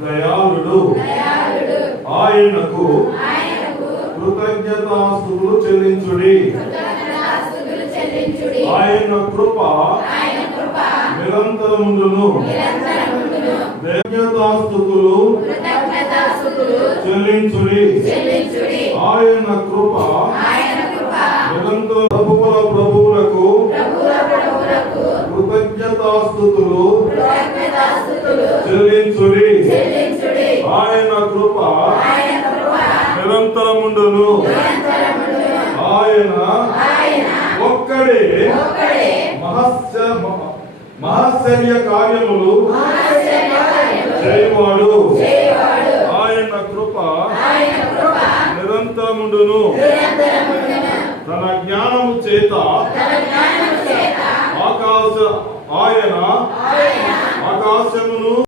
దయాళుడు ఆయనకు కృతజ్ఞతాస్తుతులు చెల్లించుడి. ఆయన కృప నిరంతరముండును. కృతజ్ఞతాస్తుతులు చెల్లించుడి. ఆయన కృప నిరంతర ప్రభువులకు కృతజ్ఞతాస్తుతులు చెల్లించుడి. ఆయన కృప నిరంతరముండును. ఆయన ఒక్కడే మహశ్చర్య కార్యములు చేయవాడు. ఆయన కృప నిరంతరముండును. తన జ్ఞానము చేత ఆయన ఆకాశమును